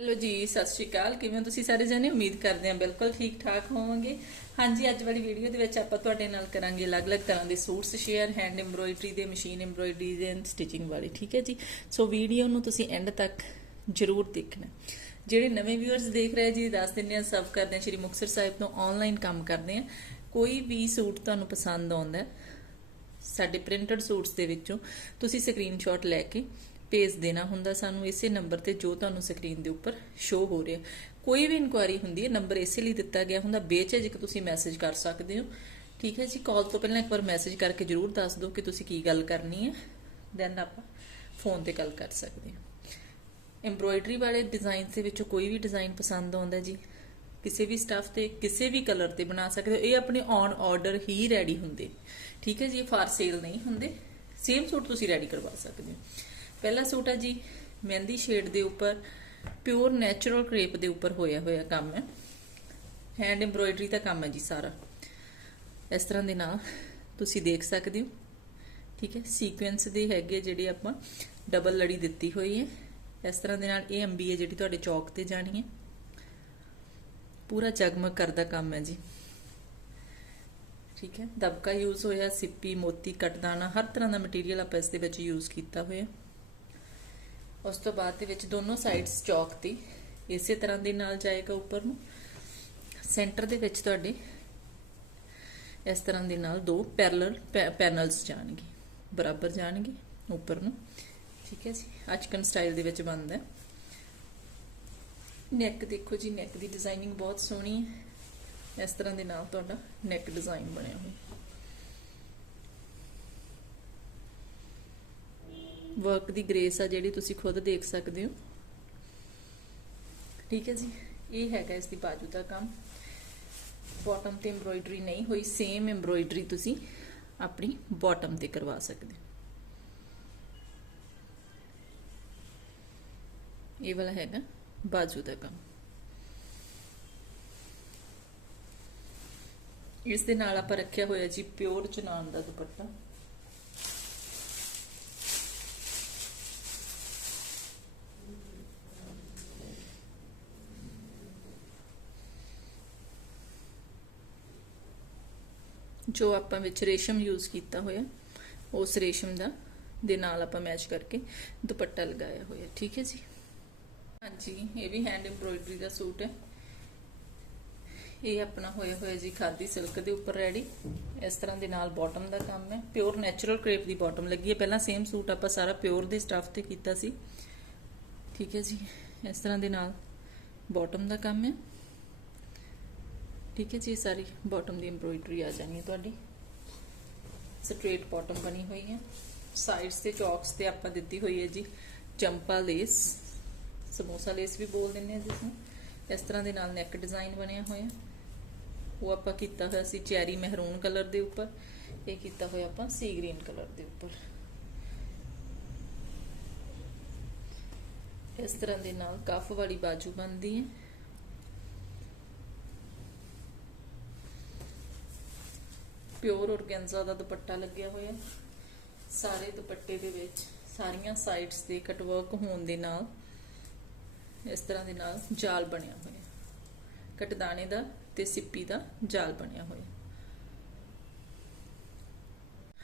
Hello ਜੀ, ਸਤਿ ਸ਼੍ਰੀ ਅਕਾਲ। ਕਿਵੇਂ ਹੋ ਤੁਸੀਂ ਸਾਰੇ ਜਣੇ? ਉਮੀਦ ਕਰਦੇ ਹਾਂ ਬਿਲਕੁਲ ਠੀਕ ਠਾਕ ਹੋਵੋਗੇ। ਹਾਂਜੀ, ਅੱਜ ਵਾਲੀ ਵੀਡੀਓ ਦੇ ਵਿੱਚ ਆਪਾਂ ਤੁਹਾਡੇ ਨਾਲ ਕਰਾਂਗੇ ਅਲੱਗ-ਅਲੱਗ ਤਰ੍ਹਾਂ ਦੇ ਸੂਟਸ, ਸ਼ੇਅਰ, ਹੈਂਡ ਐਮਬ੍ਰੋਇਡਰੀ ਦੇ, ਮਸ਼ੀਨ ਐਮਬ੍ਰੋਇਡਰੀ ਦੇ ਸਟਿਚਿੰਗ ਵਾਲੇ, ਠੀਕ ਹੈ ਜੀ? ਸੋ ਵੀਡੀਓ ਨੂੰ ਤੁਸੀਂ ਐਂਡ ਤੱਕ ਜ਼ਰੂਰ ਦੇਖਣਾ। ਜਿਹੜੇ ਨਵੇਂ ਵਿਊਅਰਸ ਦੇਖ ਰਹੇ ਜੀ, ਦੱਸ ਦਿੰਦੇ ਆ ਸਭ ਕਰਦੇ ਆ ਸ਼੍ਰੀ ਮੁਕਤਸਰ ਸਾਹਿਬ ਤੋਂ ਆਨਲਾਈਨ ਕੰਮ ਕਰਦੇ ਆ ਕੋਈ ਵੀ ਸੂਟ ਤੁਹਾਨੂੰ ਪਸੰਦ ਆਉਂਦਾ ਸਾਡੇ ਪ੍ਰਿੰਟਡ ਸੂਟਸ ਦੇ ਵਿੱਚੋਂ, ਤੁਸੀਂ ਸਕਰੀਨਸ਼ਾਟ ਲੈ ਕੇ ਭੇਜ ਦੇਣਾ ਹੁੰਦਾ ਸਾਨੂੰ ਇਸੇ ਨੰਬਰ ਤੇ ਜੋ ਤੁਹਾਨੂੰ ਸਕਰੀਨ ਦੇ ਉੱਪਰ ਸ਼ੋ ਹੋ ਰਿਹਾ। ਕੋਈ ਵੀ ਇਨਕੁਆਇਰੀ ਹੁੰਦੀ ਹੈ, ਨੰਬਰ ਇਸੇ ਲਈ ਦਿੱਤਾ ਗਿਆ ਹੁੰਦਾ, ਬੇਝਿਜਕ ਤੁਸੀਂ ਮੈਸੇਜ ਕਰ ਸਕਦੇ ਹੋ। ਠੀਕ ਹੈ ਜੀ ਕਾਲ ਤੋਂ ਪਹਿਲਾਂ ਇੱਕ ਵਾਰ ਮੈਸੇਜ ਕਰਕੇ ਜਰੂਰ ਦੱਸ ਦਿਓ ਕਿ ਤੁਸੀਂ ਕੀ ਗੱਲ ਕਰਨੀ ਹੈ। ਦੈਨ ਆਪਾਂ ਫੋਨ ਤੇ ਗੱਲ ਕਰ ਸਕਦੇ ਹਾਂ। ਐਮਬ੍ਰੋਇਡਰੀ ਵਾਲੇ ਡਿਜ਼ਾਈਨ ਦੇ ਵਿੱਚੋਂ ਕੋਈ ਵੀ ਡਿਜ਼ਾਈਨ ਪਸੰਦ ਆਉਂਦਾ ਜੀ, ਕਿਸੇ ਵੀ ਸਟੱਫ ਤੇ, ਕਿਸੇ ਵੀ ਕਲਰ ਤੇ ਬਣਾ ਸਕਦੇ ਹੋ। ਇਹ ਆਪਣੇ ਔਨ ਆਰਡਰ ਹੀ ਰੈਡੀ ਹੁੰਦੇ। ਠੀਕ ਹੈ ਜੀ ਫਾਰ ਸੇਲ ਨਹੀਂ ਹੁੰਦੇ। ਸੇਮ ਸੂਟ ਤੁਸੀਂ ਰੈਡੀ ਕਰਵਾ ਸਕਦੇ ਹੋ। ਪਹਿਲਾ ਸੂਟ ਹੈ ਜੀ ਮਹਿੰਦੀ ਸ਼ੇਡ ਦੇ ਉੱਪਰ ਪਿਓਰ ਨੈਚੁਰਲ ਕ੍ਰੇਪ ਦੇ ਉੱਪਰ ਹੋਇਆ ਹੋਇਆ ਕੰਮ ਹੈ। ਹੈਂਡ ਐਮਬ੍ਰੋਇਡਰੀ ਦਾ ਕੰਮ ਹੈ ਜੀ ਸਾਰਾ। ਇਸ ਤਰ੍ਹਾਂ ਦੇ ਨਾਲ ਤੁਸੀਂ ਦੇਖ ਸਕਦੇ ਹੋ। ਠੀਕ ਹੈ ਸੀਕੁਐਂਸ ਦੇ ਹੈਗੇ ਜਿਹੜੇ ਆਪਾਂ ਡਬਲ ਲੜੀ ਦਿੱਤੀ ਹੋਈ ਹੈ। ਇਸ ਤਰ੍ਹਾਂ ਦੇ ਨਾਲ ਇਹ ਅੰਬੀ ਹੈ ਜਿਹੜੀ ਤੁਹਾਡੇ ਚੌਕ ਤੇ ਜਾਣੀ ਹੈ। ਪੂਰਾ ਜਗਮਗ ਕਰਦਾ ਕੰਮ ਹੈ ਜੀ। ਠੀਕ ਹੈ, ਦਬਕਾ ਯੂਜ਼ ਹੋਇਆ, ਸਿੱਪੀ, ਮੋਤੀ ਕਟਦਾਨਾ ਹਰ ਤਰ੍ਹਾਂ ਦਾ ਮਟੀਰੀਅਲ ਆਪਾਂ ਇਸ ਦੇ ਵਿੱਚ ਯੂਜ਼ ਕੀਤਾ ਹੋਇਆ। ਉਸ ਤੋਂ ਬਾਅਦ ਦੇ ਵਿੱਚ ਦੋਨੋਂ ਸਾਈਡਸ ਚੌਕ ਤੇ ਇਸੇ ਤਰ੍ਹਾਂ ਦੇ ਨਾਲ ਜਾਏਗਾ ਉੱਪਰ ਨੂੰ। ਸੈਂਟਰ ਦੇ ਵਿੱਚ ਤੁਹਾਡੇ ਇਸ ਤਰ੍ਹਾਂ ਦੇ ਨਾਲ ਦੋ ਪੈਰਲਲ ਪੈਨਲਸ ਜਾਣਗੇ, ਬਰਾਬਰ ਜਾਣਗੇ ਉੱਪਰ ਨੂੰ। ਠੀਕ ਹੈ ਜੀ ਅਚਕਨ ਸਟਾਈਲ ਦੇ ਵਿੱਚ ਬਣਦਾ। ਹੈ ਨੈਕ ਦੇਖੋ ਜੀ ਨੈਕ ਦੀ ਡਿਜ਼ਾਈਨਿੰਗ ਬਹੁਤ ਸੋਹਣੀ ਹੈ। ਇਸ ਤਰ੍ਹਾਂ ਦੇ ਨਾਲ ਤੁਹਾਡਾ ਨੈਕ ਡਿਜ਼ਾਈਨ ਬਣਿਆ ਹੋਇਆ। ਵਰਕ ਦੀ ਗ੍ਰੇਸ ਆ ਜਿਹੜੀ ਤੁਸੀਂ ਖੁਦ ਦੇਖ ਸਕਦੇ ਹੋ। ਠੀਕ ਹੈ ਜੀ, ਇਹ ਹੈਗਾ ਇਸ ਦੀ ਬਾਜੂ ਦਾ ਕੰਮ। ਬਾਟਮ ਤੇ ਐਮਬ੍ਰੋਇਡਰੀ ਨਹੀਂ ਹੋਈ ਸੇਮ ਐਮਬ੍ਰੋਇਡਰੀ ਤੁਸੀਂ ਆਪਣੀ ਬਾਟਮ ਤੇ ਕਰਵਾ ਸਕਦੇ ਹੋ। ਇਹ ਵਾਲਾ ਹੈਗਾ ਬਾਜੂ ਦਾ ਕੰਮ। ਇਸ ਦੇ ਨਾਲ ਆਪਾਂ ਰੱਖਿਆ ਹੋਇਆ ਜੀ ਪਿਓਰ ਚਨਾਨ ਦਾ ਦੁਪੱਟਾ। ਜੋ ਆਪਾਂ ਵਿੱਚ ਰੇਸ਼ਮ ਯੂਜ਼ ਕੀਤਾ ਹੋਇਆ, ਉਸ ਰੇਸ਼ਮ ਦਾ, ਦੇ ਨਾਲ ਆਪਾਂ ਮੈਚ ਕਰਕੇ ਦੁਪੱਟਾ ਲਗਾਇਆ ਹੋਇਆ, ਠੀਕ ਹੈ ਜੀ? ਹਾਂਜੀ, ਇਹ ਵੀ ਹੈਂਡ ਐਮਬ੍ਰੋਇਡਰੀ ਦਾ ਸੂਟ ਹੈ। ਇਹ ਆਪਣਾ ਹੋਇਆ ਹੋਇਆ ਜੀ ਖਾਦੀ ਸਿਲਕ ਦੇ ਉੱਪਰ ਰੈਡੀ ਇਸ ਤਰ੍ਹਾਂ ਦੇ ਨਾਲ ਬਾਟਮ ਦਾ ਕੰਮ ਹੈ। ਪਿਓਰ ਨੈਚੁਰਲ ਕ੍ਰੇਪ ਦੀ ਬਾਟਮ ਲੱਗੀ ਹੈ। ਪਹਿਲਾਂ ਸੇਮ ਸੂਟ ਆਪਾਂ ਸਾਰਾ ਪਿਓਰ ਦੇ ਸਟੱਫ ਤੇ ਕੀਤਾ ਸੀ। ਠੀਕ ਹੈ ਜੀ? ਇਸ ਤਰ੍ਹਾਂ ਦੇ ਨਾਲ ਬਾਟਮ ਦਾ ਕੰਮ ਹੈ। ਠੀਕ ਹੈ ਜੀ, ਇਹ ਸਾਰੀ ਬਾਟਮ ਦੀ ਐਮਬ੍ਰੋਇਡਰੀ ਆ ਜਾਣੀ ਹੈ ਤੁਹਾਡੀ। ਸਟ੍ਰੇਟ ਬਾਟਮ ਬਣੀ ਹੋਈ ਹੈ। ਸਾਈਡਸ ਤੇ ਚੌਕਸ ਤੇ ਆਪਾਂ ਦਿੱਤੀ ਹੋਈ ਹੈ ਜੀ, ਚੰਪਾ ਲੇਸ ਸਮੋਸਾ ਲੇਸ ਵੀ ਬੋਲ ਦਿੰਦੇ ਆ ਜਿਸ ਨੂੰ ਇਸ ਤਰ੍ਹਾਂ ਦੇ ਨਾਲ ਨੈਕ ਡਿਜ਼ਾਈਨ ਬਣਿਆ ਹੋਇਆ ਉਹ ਆਪਾਂ ਕੀਤਾ ਹੋਇਆ ਸੀ ਚੈਰੀ ਮਹਿਰੂਨ ਕਲਰ ਦੇ ਉੱਪਰ। ਇਹ ਕੀਤਾ ਹੋਇਆ ਆਪਾਂ ਸੀ ਗ੍ਰੀਨ ਕਲਰ ਦੇ ਉੱਪਰ। ਇਸ ਤਰ੍ਹਾਂ ਦੇ ਨਾਲ ਕਫ ਵਾਲੀ ਬਾਜੂ ਬਣਦੀ ਹੈ। ਪਿਓਰ ਔਰਗੈਂਜ਼ਾ ਦਾ ਦੁਪੱਟਾ ਲੱਗਿਆ ਹੋਇਆ ਸਾਰੇ ਦੁਪੱਟੇ ਦੇ ਵਿੱਚ ਸਾਰੀਆਂ ਸਾਈਡਸ ਦੇ ਕਟਵਰਕ ਹੋਣ ਦੇ ਨਾਲ ਇਸ ਤਰ੍ਹਾਂ ਦੇ ਨਾਲ ਜਾਲ ਬਣਿਆ ਹੋਇਆ ਕਟਦਾਣੇ ਦਾ ਤੇ ਸਿੱਪੀ ਦਾ ਜਾਲ ਬਣਿਆ ਹੋਇਆ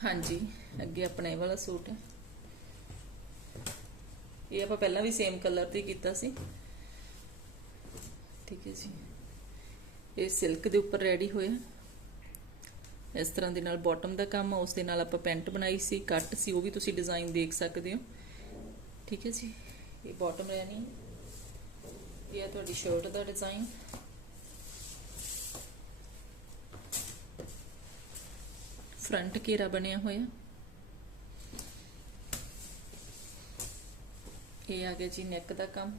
ਹਾਂਜੀ, ਅੱਗੇ ਆਪਣਾ ਇਹ ਵਾਲਾ ਸੂਟ ਹੈ। ਇਹ ਆਪਾਂ ਪਹਿਲਾਂ ਵੀ ਸੇਮ ਕਲਰ ਤੇ ਕੀਤਾ ਸੀ। ਠੀਕ ਹੈ ਜੀ। ਇਹ ਸਿਲਕ ਦੇ ਉੱਪਰ ਰੈਡੀ ਹੋਇਆ ਇਸ ਤਰ੍ਹਾਂ ਦੇ ਨਾਲ ਬਾਟਮ ਦਾ ਕੰਮ ਉਸ ਦੇ ਨਾਲ ਆਪਾਂ ਪੈਂਟ ਬਣਾਈ ਸੀ, ਕੱਟ ਸੀ, ਉਹ ਵੀ ਤੁਸੀਂ ਡਿਜ਼ਾਈਨ ਦੇਖ ਸਕਦੇ ਹੋ। ਠੀਕ ਹੈ ਜੀ? ਇਹ ਬਾਟਮ ਰਹਿਣੀ ਇਹ ਹੈ ਤੁਹਾਡੀ ਸ਼ਰਟ ਦਾ ਡਿਜ਼ਾਈਨ ਫਰੰਟ ਘੇਰਾ ਬਣਿਆ ਹੋਇਆ। ਇਹ ਆ ਗਿਆ ਜੀ ਨੈਕ ਦਾ ਕੰਮ।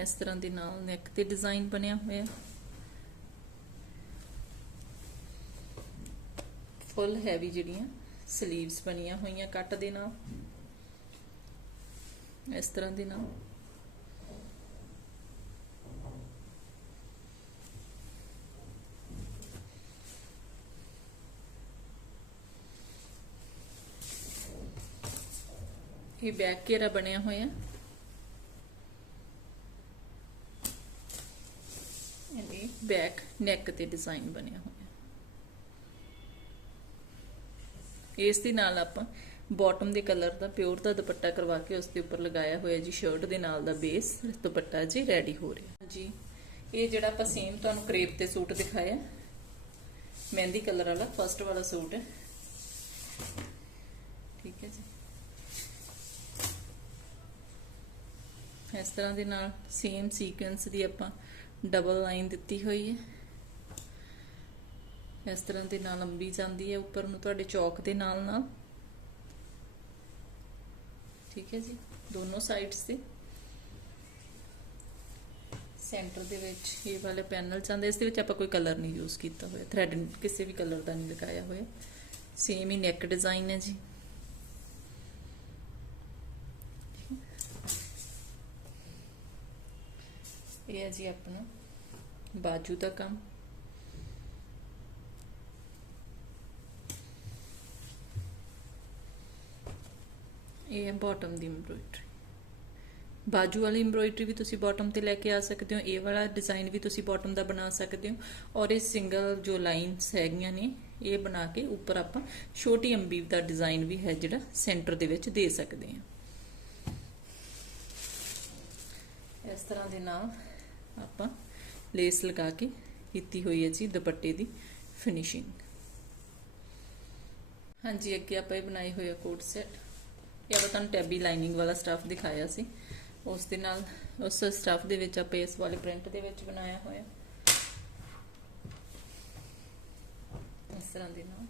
ਇਸ ਤਰ੍ਹਾਂ ਦੇ ਨਾਲ ਨੈਕ ਤੇ ਡਿਜ਼ਾਈਨ ਬਣਿਆ ਹੋਇਆ। ਫੁੱਲ ਹੈਵੀ ਜਿਹੜੀਆਂ 슬ੀਵਸ ਬਣੀਆਂ ਹੋਈਆਂ ਕੱਟ ਦੇ ਨਾਲ। ਇਸ ਤਰ੍ਹਾਂ ਦੇ ਨਾਲ। ਇਹ ਬੈਕ ਘੇਰਾ ਬਣਿਆ ਹੋਇਆ ਇਹ ਬੈਕ ਨੈਕ ਤੇ ਡਿਜ਼ਾਈਨ ਬਣਿਆ ਹੋਇਆ ਇਸ ਦੇ ਨਾਲ ਆਪਾਂ ਬਾਟਮ ਦੇ ਕਲਰ ਦਾ ਪਿਓਰ ਦਾ ਦੁਪੱਟਾ ਕਰਵਾ ਕੇ ਉਸ ਦੇ ਉੱਪਰ ਲਗਾਇਆ ਹੋਇਆ ਜੀ ਸ਼ਰਟ ਦੇ ਨਾਲ ਦਾ ਬੇਸ ਦੁਪੱਟਾ ਜੀ ਰੈਡੀ ਹੋ ਰਿਹਾ। ਜੀ ਇਹ ਜਿਹੜਾ ਆਪਾਂ ਸੇਮ ਤੁਹਾਨੂੰ ਕਰੇਪ ਤੇ ਸੂਟ ਦਿਖਾਇਆ, ਮਹਿੰਦੀ ਕਲਰ ਵਾਲਾ ਫਸਟ ਵਾਲਾ ਸੂਟ ਹੈ। ਠੀਕ ਹੈ ਜੀ। ਇਸ ਤਰ੍ਹਾਂ ਦੇ ਨਾਲ ਸੇਮ ਸੀਕੁਐਂਸ ਦੀ ਆਪਾਂ ਡਬਲ ਲਾਈਨ ਦਿੱਤੀ ਹੋਈ ਹੈ। ਇਸ ਤਰ੍ਹਾਂ ਦੇ ਨਾਲ ਲੰਬੀ ਜਾਂਦੀ ਹੈ, ਉੱਪਰ ਨੂੰ ਤੁਹਾਡੇ ਚੌਕ ਦੇ ਨਾਲ ਨਾਲ। ਠੀਕ ਹੈ ਜੀ, ਦੋਨੋਂ ਸਾਈਡਸ ਤੇ। ਸੈਂਟਰ ਦੇ ਵਿੱਚ ਇਹ ਵਾਲੇ ਪੈਨਲ ਚਾਹੁੰਦੇ ਇਸ ਦੇ ਵਿੱਚ ਆਪਾਂ ਕੋਈ ਕਲਰ ਨਹੀਂ ਯੂਜ਼ ਕੀਤਾ ਹੋਇਆ। ਥ੍ਰੈਡ ਕਿਸੇ ਵੀ ਕਲਰ ਦਾ ਨਹੀਂ ਲਗਾਇਆ ਹੋਇਆ। ਸੇਮ ਹੀ ਨੈਕ ਡਿਜ਼ਾਈਨ ਹੈ ਜੀ। ਇਹ ਹੈ ਜੀ ਆਪਣਾ ਬਾਜੂ ਦਾ ਕੰਮ। ਇਹ ਹੈ ਬਾਟਮ ਦੀ ਐਮਬ੍ਰੋਇਡਰੀ ਬਾਜੂ ਵਾਲੀ ਐਮਬ੍ਰੋਇਡਰੀ ਵੀ ਤੁਸੀਂ ਬਾਟਮ ਤੇ ਲੈ ਕੇ ਆ ਸਕਦੇ ਹੋ, ਇਹ ਵਾਲਾ ਡਿਜ਼ਾਈਨ ਵੀ ਤੁਸੀਂ ਬਾਟਮ ਦਾ ਬਣਾ ਸਕਦੇ ਹੋ। ਔਰ ਇਹ ਸਿੰਗਲ ਜੋ ਲਾਈਨਸ ਹੈਗੀਆਂ ਨੇ, ਇਹ ਬਣਾ ਕੇ ਉੱਪਰ ਆਪਾਂ ਛੋਟੀ ਅੰਬੀ ਦਾ ਡਿਜ਼ਾਈਨ ਵੀ ਹੈ ਜਿਹੜਾ ਸੈਂਟਰ ਦੇ ਵਿੱਚ ਦੇ ਸਕਦੇ ਹਾਂ। ਇਸ ਤਰ੍ਹਾਂ ਦੇ ਨਾਲ ਆਪਾਂ ਲੇਸ ਲਗਾ ਕੇ ਕੀਤੀ ਹੋਈ ਹੈ ਜੀ ਦੁਪੱਟੇ ਦੀ ਫਿਨਿਸ਼ਿੰਗ ਹਾਂਜੀ, ਅੱਗੇ ਆਪਾਂ ਇਹ ਬਣਾਈ ਹੋਈ ਹੈ ਕੋਟ ਸੈਟ। ਇਹ ਆਪਾਂ ਤੁਹਾਨੂੰ ਟੈਬੀ ਲਾਈਨਿੰਗ ਵਾਲਾ ਸਟਫ ਦਿਖਾਇਆ ਸੀ। ਉਸ ਦੇ ਨਾਲ, ਉਸ ਸਟਫ ਦੇ ਵਿੱਚ ਆਪਾਂ ਇਸ ਵਾਲੇ ਪ੍ਰਿੰਟ ਦੇ ਵਿੱਚ ਬਣਾਇਆ ਹੋਇਆ। ਇਸ ਤਰ੍ਹਾਂ ਦੇ ਨਾਲ।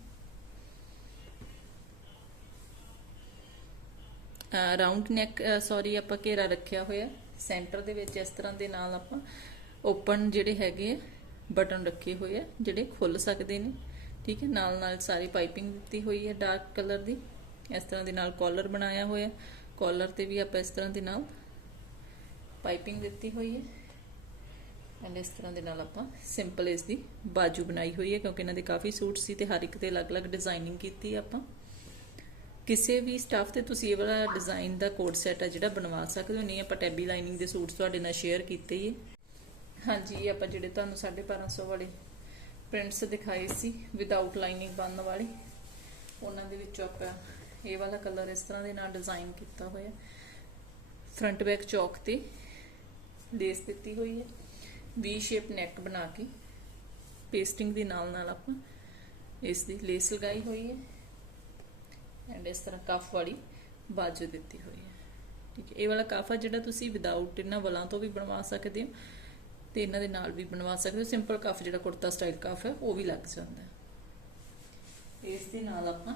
ਰਾਉਂਡ ਨੈਕ ਸੌਰੀ ਆਪਾਂ ਘੇਰਾ ਰੱਖਿਆ ਹੋਇਆ। ਸੈਂਟਰ ਦੇ ਵਿੱਚ ਇਸ ਤਰ੍ਹਾਂ ਦੇ ਨਾਲ ਆਪਾਂ ਓਪਨ ਜਿਹੜੇ ਹੈਗੇ ਬਟਨ ਰੱਖੇ ਹੋਏ ਆ, ਜਿਹੜੇ ਖੁੱਲ ਸਕਦੇ ਨੇ। ਠੀਕ ਹੈ ਨਾਲ ਨਾਲ ਸਾਰੀ ਪਾਈਪਿੰਗ ਦਿੱਤੀ ਹੋਈ ਹੈ ਡਾਰਕ ਕਲਰ ਦੀ। ਇਸ ਤਰ੍ਹਾਂ ਦੇ ਨਾਲ ਕਾਲਰ ਬਣਾਇਆ ਹੋਇਆ। ਕਾਲਰ ਤੇ ਵੀ ਆਪਾਂ ਇਸ ਤਰ੍ਹਾਂ ਦੇ ਨਾਲ ਪਾਈਪਿੰਗ ਦਿੱਤੀ ਹੋਈ ਹੈ। ਐਂਡ ਇਸ ਤਰ੍ਹਾਂ ਦੇ ਨਾਲ ਆਪਾਂ ਸਿੰਪਲ ਇਸ ਦੀ ਬਾਜੂ ਬਣਾਈ ਹੋਈ ਹੈ, ਕਿਉਂਕਿ ਇਹਨਾਂ ਦੇ ਕਾਫੀ ਸੂਟ ਸੀ ਤੇ ਹਰ ਇੱਕ ਤੇ ਅਲੱਗ-ਅਲੱਗ ਡਿਜ਼ਾਈਨਿੰਗ ਕੀਤੀ ਆਪਾਂ। ਕਿਸੇ ਵੀ ਸਟਾਫ ਤੇ ਤੁਸੀਂ ਇਹ ਵਾਲਾ ਡਿਜ਼ਾਈਨ ਦਾ ਕੋਡ ਸੈਟ ਆ ਜਿਹੜਾ ਬਣਵਾ ਸਕਦੇ ਹੋ, ਨਹੀਂ ਆਪਾਂ ਟੈਬੀ ਲਾਈਨਿੰਗ ਦੇ ਸੂਟ ਤੁਹਾਡੇ ਨਾਲ ਸ਼ੇਅਰ ਕੀਤੇ ਹੀ। ਹਾਂਜੀ ਆਪਾਂ ਜਿਹੜੇ ਤੁਹਾਨੂੰ 1250 ਵਾਲੇ ਪ੍ਰਿੰਟਸ ਦਿਖਾਏ ਸੀ ਵਿਦਆਊਟ ਲਾਈਨਿੰਗ ਬਣਨ ਵਾਲੇ। ਉਹਨਾਂ ਦੇ ਵਿੱਚੋਂ ਆਪਾਂ ਇਹ ਵਾਲਾ ਕਲਰ ਇਸ ਤਰ੍ਹਾਂ ਦੇ ਨਾਲ ਡਿਜ਼ਾਈਨ ਕੀਤਾ ਹੋਇਆ। ਫਰੰਟ ਬੈਕ ਚੌਕ ਤੇ ਲੇਸ ਦਿੱਤੀ ਹੋਈ ਹੈ। ਵੀ ਸ਼ੇਪ ਨੈਕ ਬਣਾ ਕੇ ਪੇਸਟਿੰਗ ਦੇ ਨਾਲ ਨਾਲ ਆਪਾਂ ਇਸ ਦੀ ਲੇਸ ਲਗਾਈ ਹੋਈ ਹੈ। ਐਂਡ ਇਸ ਤਰ੍ਹਾਂ ਕਫ ਵਾਲੀ ਬਾਜੂ ਦਿੱਤੀ ਹੋਈ ਹੈ। ਠੀਕ ਹੈ, ਇਹ ਵਾਲਾ ਕਫ ਜਿਹੜਾ ਤੁਸੀਂ ਵਿਦਆਊਟ ਇਹਨਾਂ ਵਲਾਂ ਤੋਂ ਵੀ ਬਣਵਾ ਸਕਦੇ ਹੋ ਤੇ ਇਹਨਾਂ ਦੇ ਨਾਲ ਵੀ ਬਣਵਾ ਸਕਦੇ ਹੋ। ਸਿੰਪਲ ਕਫ ਜਿਹੜਾ ਕੁੜਤਾ ਸਟਾਈਲ ਕਫ ਹੈ, ਉਹ ਵੀ ਲੱਗ ਜਾਂਦਾ ਹੈ। ਇਸ ਦੇ ਨਾਲ ਆਪਾਂ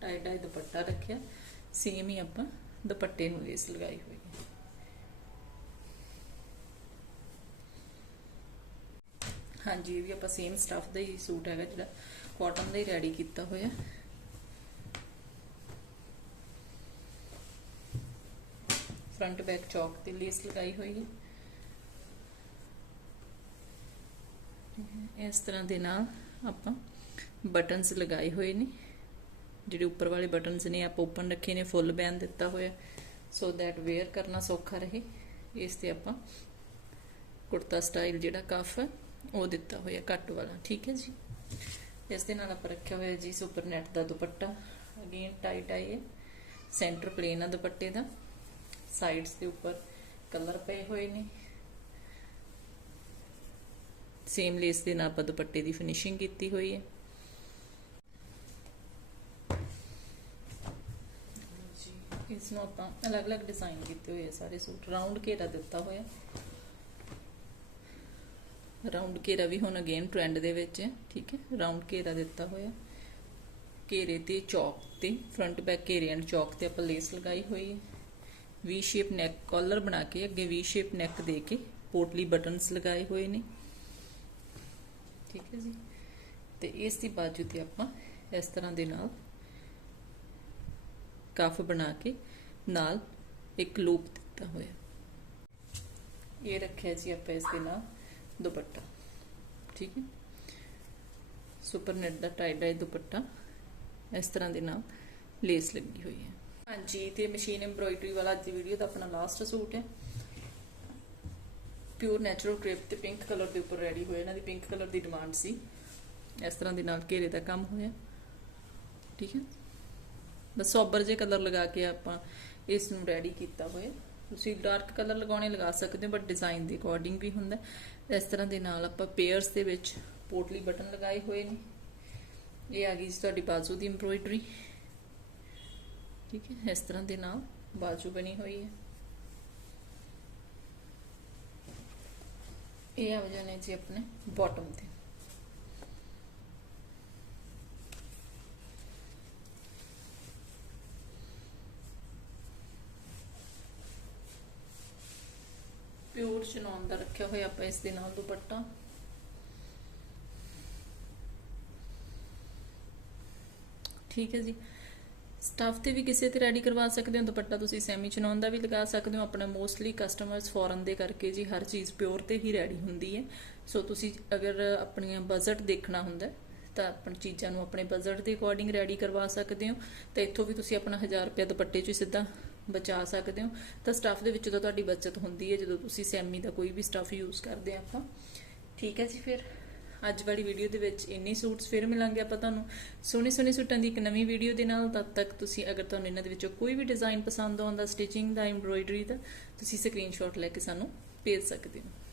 ਟਾਈ ਡਾਈ ਦੁਪੱਟਾ ਰੱਖਿਆ। ਸੇਮ ਹੀ ਆਪਾਂ ਦੁਪੱਟੇ ਨੂੰ ਲੇਸ ਲਗਾਈ ਹੋਈ ਹੈ। ਹਾਂਜੀ, ਇਹ ਵੀ ਆਪਾਂ ਸੇਮ ਸਟਫ ਦਾ ਹੀ ਸੂਟ ਹੈਗਾ ਜਿਹੜਾ ਕਾਟਨ ਦਾ ਹੀ ਰੈਡੀ ਕੀਤਾ ਹੋਇਆ। ਫਰੰਟ ਬੈਕ ਚੌਕ ਤੇ ਲੇਸ ਲਗਾਈ ਹੋਈ ਹੈ। ਇਸ ਤਰ੍ਹਾਂ ਦੇ ਨਾਲ ਆਪਾਂ ਬਟਨਸ ਲਗਾਏ ਹੋਏ ਨੇ। ਜਿਹੜੇ ਉੱਪਰ ਵਾਲੇ ਬਟਨਸ ਨੇ, ਆਪਾਂ ਓਪਨ ਰੱਖੇ ਨੇ ਫੁੱਲ ਬੈਨ ਦਿੱਤਾ ਹੋਇਆ। ਸੋ ਦੈਟ ਵੇਅਰ ਕਰਨਾ ਸੌਖਾ ਰਹੇ। ਇਸ ਤੇ ਆਪਾਂ ਕੁੜਤਾ ਸਟਾਈਲ ਜਿਹੜਾ ਕਫ ਉਹ ਦਿੱਤਾ ਹੋਇਆ ਕੱਟ ਵਾਲਾ। ਠੀਕ ਹੈ ਜੀ? ਇਸ ਦੇ ਨਾਲ ਆਪਾਂ ਰੱਖਿਆ ਹੋਇਆ ਜੀ ਸੁਪਰ ਨੈਟ ਦਾ ਦੁਪੱਟਾ। ਅਗੇਨ ਟਾਈਟ ਆਈ ਹੈ ਸੈਂਟਰ ਪਲੇਨ ਆ ਦੁਪੱਟੇ ਦਾ। ਸਾਈਡਸ ਦੇ ਉੱਪਰ ਕਲਰ ਪਏ ਹੋਏ ਨੇ। ਸੇਮ ਲੇਸ ਦੇ ਨਾਲ ਆਪਾਂ ਦੁਪੱਟੇ ਦੀ ਫਿਨਿਸ਼ਿੰਗ ਕੀਤੀ ਹੋਈ ਹੈ। ਇਸ ਨੂੰ ਆਪਾਂ ਅਲੱਗ-ਅਲੱਗ ਡਿਜ਼ਾਈਨ ਕੀਤੇ ਹੋਏ ਸਾਰੇ ਸੂਟ। ਰਾਉਂਡ ਘੇਰਾ ਦਿੱਤਾ ਹੋਇਆ। ਰਾਉਂਡ ਘੇਰਾ ਵੀ ਹੁਣ ਅਗੇਨ ਟ੍ਰੈਂਡ ਦੇ ਵਿੱਚ ਹੈ, ਠੀਕ ਹੈ? ਰਾਉਂਡ ਘੇਰਾ ਦਿੱਤਾ ਹੋਇਆ। ਘੇਰੇ ਤੇ ਚੌਕ ਤੇ ਫਰੰਟ ਬੈਕ ਘੇਰੇ ਐਂਡ ਚੌਕ ਤੇ ਆਪਾਂ ਲੇਸ ਲਗਾਈ ਹੋਈ ਹੈ। ਵੀ ਸ਼ੇਪ ਨੈਕ ਕਾਲਰ ਬਣਾ ਕੇ, ਅੱਗੇ ਵੀ ਸ਼ੇਪ ਨੈਕ ਦੇ ਕੇ ਪੋਟਲੀ ਬਟਨਸ ਲਗਾਏ ਹੋਏ ਨੇ। ਠੀਕ ਹੈ ਜੀ। ਤੇ ਇਸ ਦੀ ਬਾਜੂ ਤੇ ਆਪਾਂ ਇਸ ਤਰ੍ਹਾਂ ਦੇ ਨਾਲ ਕਫ ਬਣਾ ਕੇ ਨਾਲ ਇੱਕ ਲੂਪ ਦਿੱਤਾ ਹੋਇਆ। ਇਹ ਰੱਖਿਆ ਜੀ ਆਪਾਂ ਇਸ ਦੇ ਨਾਲ ਦੁਪੱਟਾ। ਠੀਕ ਹੈ। ਸੁਪਰ ਨੈਟ ਦਾ ਟਾਈ ਡਾਈ ਦੁਪੱਟਾ ਇਸ ਤਰ੍ਹਾਂ ਦੇ ਨਾਲ ਲੇਸ ਲੱਗੀ ਹੋਈ ਹੈ। ਹਾਂਜੀ, ਤੇ ਮਸ਼ੀਨ ਐਮਬ੍ਰੋਇਡਰੀ ਵਾਲਾ ਅੱਜ ਦੀ ਵੀਡੀਓ ਦਾ ਆਪਣਾ ਲਾਸਟ ਸੂਟ ਹੈ। ਪਿਓਰ ਨੈਚੁਰਲ ਕ੍ਰੇਪ ਤੇ ਪਿੰਕ ਕਲਰ ਦੇ ਉੱਪਰ ਰੈਡੀ ਹੋਇਆ। ਇਹਨਾਂ ਦੀ ਪਿੰਕ ਕਲਰ ਦੀ ਡਿਮਾਂਡ ਸੀ। ਇਸ ਤਰ੍ਹਾਂ ਦੇ ਨਾਲ ਘੇਰੇ ਦਾ ਕੰਮ ਹੋਇਆ। ਠੀਕ ਹੈ? ਬਸ ਸੋਬਰ ਜੇ ਕਲਰ ਲਗਾ ਕੇ ਆਪਾਂ ਇਸ ਨੂੰ ਰੈਡੀ ਕੀਤਾ ਹੋਇਆ। ਤੁਸੀਂ ਡਾਰਕ ਕਲਰ ਲਗਾਉਣੇ ਲਗਾ ਸਕਦੇ ਹੋ ਬਟ ਡਿਜ਼ਾਈਨ ਦੇ ਅਕੋਰਡਿੰਗ ਵੀ ਹੁੰਦਾ। ਇਸ ਤਰ੍ਹਾਂ ਦੇ ਨਾਲ ਆਪਾਂ ਪੇਅਰਸ ਦੇ ਵਿੱਚ ਪੋਟਲੀ ਬਟਨ ਲਗਾਏ ਹੋਏ ਨੇ। ਇਹ ਆ ਗਈ ਜੀ ਤੁਹਾਡੀ ਬਾਜ਼ੂ ਦੀ ਐਮਬ੍ਰੋਇਡਰੀ ਠੀਕ ਹੈ, ਇਸ ਤਰ੍ਹਾਂ ਦੇ ਨਾਲ ਬਾਜੂ ਬਣੀ ਹੋਈ ਹੈ। ਇਹ ਆ ਜਾਣੇ ਜੀ ਆਪਣੇ ਬਾਟਮ ਤੇ। ਪਿਓਰ ਚਨੌਨ ਦਾ ਰੱਖਿਆ ਹੋਇਆ ਆਪਾਂ ਇਸ ਦੇ ਨਾਲ ਦੁਪੱਟਾ। ਠੀਕ ਹੈ ਜੀ। ਸਟਾਫ ਤੇ ਵੀ ਕਿਸੇ ਤੇ ਰੈਡੀ ਕਰਵਾ ਸਕਦੇ ਹੋ? ਦੁਪੱਟਾ ਤੁਸੀਂ ਸੈਮੀ ਚਨੌਨ ਦਾ ਵੀ ਲਗਾ ਸਕਦੇ ਹੋ। ਆਪਣਾ ਮੋਸਟਲੀ ਕਸਟਮਰਸ ਫੋਰਨ ਦੇ ਕਰਕੇ ਜੀ ਹਰ ਚੀਜ਼ ਪਿਓਰ ਤੇ ਹੀ ਰੈਡੀ ਹੁੰਦੀ ਹੈ। ਸੋ ਤੁਸੀਂ ਅਗਰ ਆਪਣੀਆਂ ਬਜਟ ਦੇਖਣਾ ਹੁੰਦਾ ਤਾਂ ਆਪਣੀ ਚੀਜ਼ਾਂ ਨੂੰ ਆਪਣੇ ਬਜਟ ਦੇ ਅਕੋਰਡਿੰਗ ਰੈਡੀ ਕਰਵਾ ਸਕਦੇ ਹੋ। ਤੇ ਇੱਥੋਂ ਵੀ ਤੁਸੀਂ ਆਪਣਾ 1000 ਰੁਪਏ ਦੁਪੱਟੇ 'ਚ ਸਿੱਧਾ ਬਚਾ ਸਕਦੇ ਹੋ। ਤਾਂ ਸਟਾਫ ਦੇ ਵਿੱਚ ਤਾਂ ਤੁਹਾਡੀ ਬਚਤ ਹੁੰਦੀ ਹੈ, ਜਦੋਂ ਤੁਸੀਂ ਸੈਮੀ ਦਾ ਕੋਈ ਵੀ ਸਟਾਫ ਯੂਜ਼ ਕਰਦੇ ਆ ਆਪਾਂ। ਠੀਕ ਹੈ ਜੀ ਫਿਰ। ਅੱਜ ਵਾਲੀ ਵੀਡੀਓ ਦੇ ਵਿੱਚ ਇੰਨੇ ਸੂਟਸ ਫਿਰ ਮਿਲਾਂਗੇ ਆਪਾਂ ਤੁਹਾਨੂੰ। ਸੋਹਣੇ ਸੋਹਣੇ ਸੂਟਾਂ ਦੀ ਇੱਕ ਨਵੀਂ ਵੀਡੀਓ ਦੇ ਨਾਲ ਤਦ ਤੱਕ ਤੁਸੀਂ ਅਗਰ ਤੁਹਾਨੂੰ ਇਹਨਾਂ ਦੇ ਵਿੱਚੋਂ ਕੋਈ ਵੀ ਡਿਜ਼ਾਈਨ ਪਸੰਦ ਆਉਂਦਾ ਸਟਿਚਿੰਗ ਦਾ ਐਮਬ੍ਰੋਇਡਰੀ ਦਾ, ਤੁਸੀਂ ਸਕਰੀਨਸ਼ਾਟ ਲੈ ਕੇ ਸਾਨੂੰ ਭੇਜ ਸਕਦੇ ਹੋ।